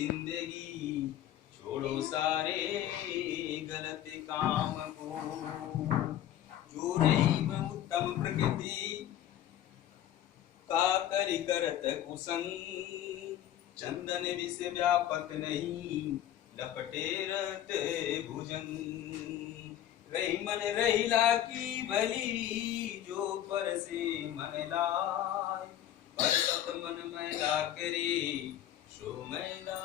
जिंदगी, छोड़ो सारे गलत काम को। जो नैव उत्तम प्रकृति का करि करत कुसंग, चंदन विष व्यापक नहीं, लपटे रहते भुजंग। रही मन रहिला की भली, जो पर से मन लाय, पर सत मन मैला करे, सो मैला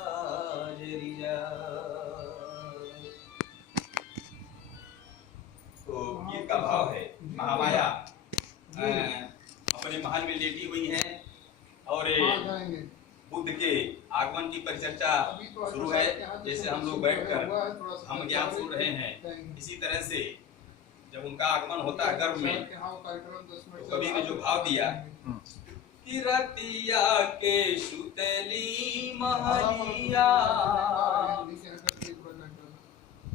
जरि जाय। तो गीत का भाव है, महामाया अपने महल में लेटी हुई है और बुद्ध के आगमन की परिचर्चा शुरू है। जैसे हम लोग बैठकर हम ज्ञान सुन रहे हैं, इसी तरह से जब उनका आगमन होता है गर्भ में, तो कवि ने जो भाव दिया कि रतिया के सुतली महलिया,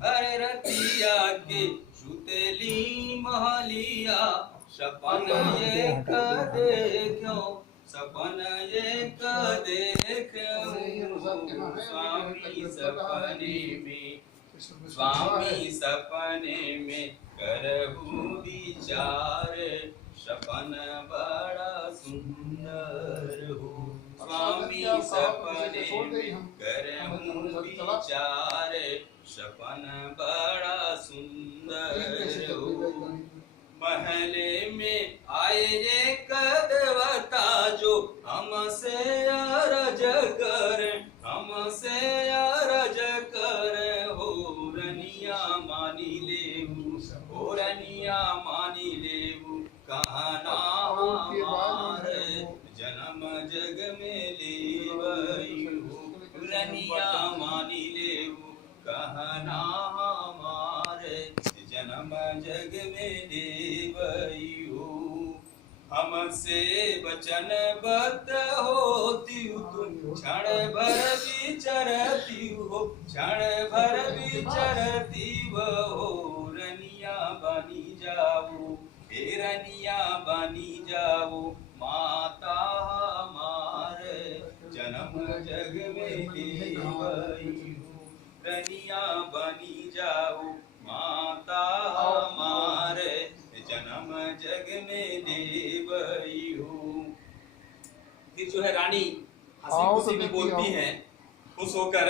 अरे रतिया के सुतली महलिया, सपन एक देखो, सपन एक देखो, स्वामी सपने में, स्वामी सपने में करहु विचार, सपन बड़ा सुंदर हो। स्वामी सपने में करहु विचार, सपन बड़ा सुंदर हो। महले में आए ये कदवता, जो हमसे अरज कर, हमसे अरज कर, हो रनिया मानी लेबू, हो रनिया मानी लेबू, कहना हमारे जन्म जग में लेवई हो, रनिया मानी लेबू, कहना हमारे जन्म जग में देवई हो। हमसे वचन बद्ध होती हो तुम, क्षण भर विचरती हो, क्षण भर विचरती हो। रनिया बनी जाओ, हे रनिया बनी जाओ, माता हमारे जन्म जग में देवई हो। रनिया बनी जाओ, माता हमारे जन्म जग में देवई हो। फिर जो है रानी हंसी खुशी में बोलती है, खुश होकर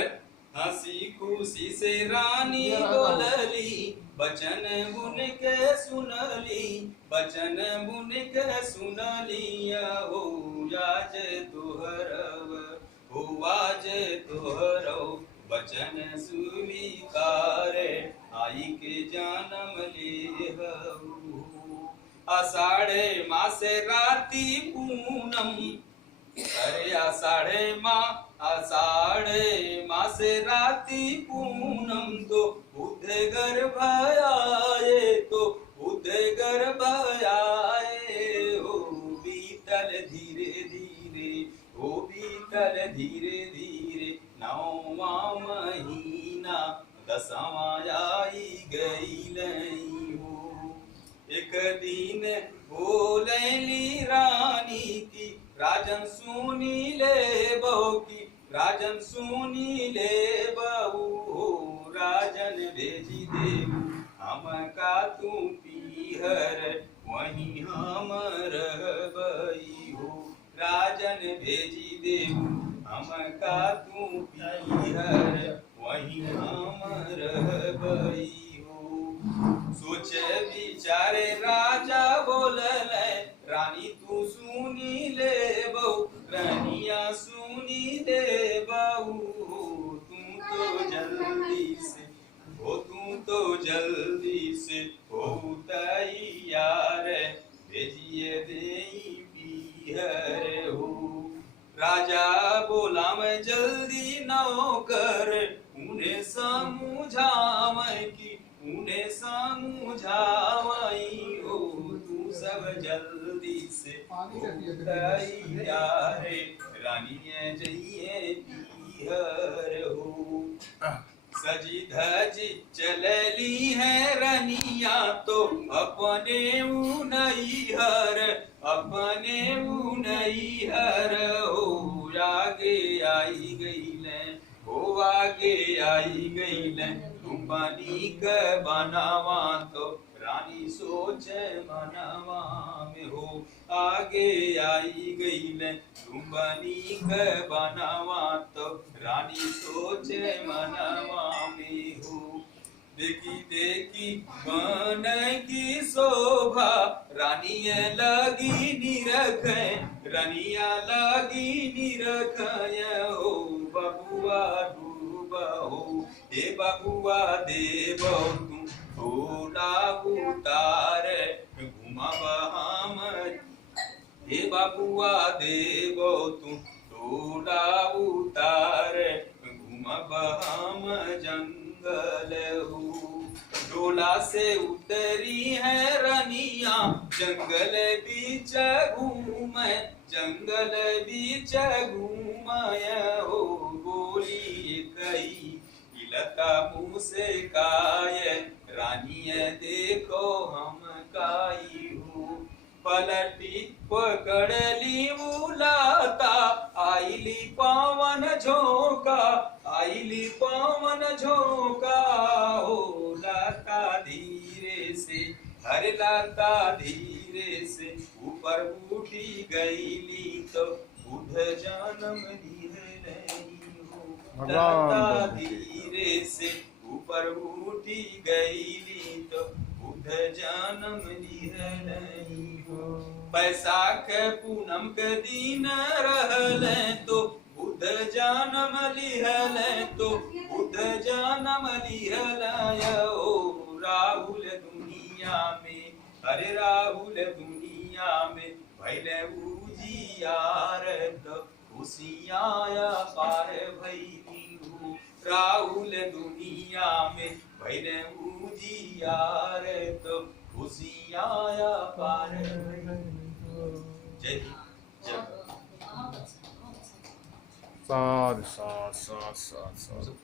हंसी खुशी से रानी बोलली, बचन बुन के सुनली, बचन बुन के सुनली, हो आज तोहरव, हो आज तोहरव, बचन स्वीकार, आई के जन्म ले हऊ। आषाढ़े मासे राती पूनम, अरे आषाढ़े मासे राती पूनम, तो बुध गर्भ आए, तो बुध गर्भ आए, हो बीतल धीरे धीरे, हो बीतल धीरे धीरे, नौवा महीना दसवां आई गई हो। एक दिन बोलैली रानी की, राजन सुनी ले बहू की, राजन सुनी ले बहू हो। राजन भेजी देव हम का तू पीहर, वहीं हम रहबई हो। राजन भेजी देव हम का तू पीहर, वहीं हम रहबई हो। सोचे विचारे राजा बोलले, रानी तू सुनी ले बहू, रानिया सुनी ले बहू, तू तो जल्दी से हो, तू तो जल्दी से हो तैयार, भेजिए देई पीहर हो। राजा बोला मैं जल्दी नौकर, उन्हें समझावै की, उन्हें समझावई हो। तू सब जल्दी से तैयार, रानी जइए पीहर हो। सजी धजी चलली है रनिया, तो अपने नैहर, अपने नैहर हो। आगे आई गई हो आगे आई गई लुम्बानी का बनावा तो रानी सोच मनावा में हो आगे आई गई लुम्बानी का बनावा तो रानी सोच मनावा में हो देखी देखी बन की शोभा रानिया लगी निरख रानिया लगी निरख हो बबुआ डूबा हो हे बबुआ देव तू थोड़ा उतार घुमाव हम हे बबुआ देव तू थोड़ा उतार घुमाव हम जंगल हो डोला से उतरी है रनिया जंगल बीच घूमे जंगल बीच घूमय हो बोली कई लता मुँह से काय रानी देखो हम काई हो पलटी पकड़ली उलाता आईली पावन झोंका आईली पावन झोंका हो लाता धीरे से हरे लाता धीरे से ऊपर उठी गईली तो बुध जन्म हो लाता धीरे से ऊपर उठी गईली तो बुध जन्म हो बैसाख पूनम के दिन रहल तो बुध जन्म लिहल तो बुध जन्म लिहल ओ राहुल दुनिया में अरे राहुल दुनिया में भैले उजियार तो खुशियाँ पार भैली हो राहुल दुनिया में भैले उजियार तो खुशियाँ पार जय साध साध साध साध साध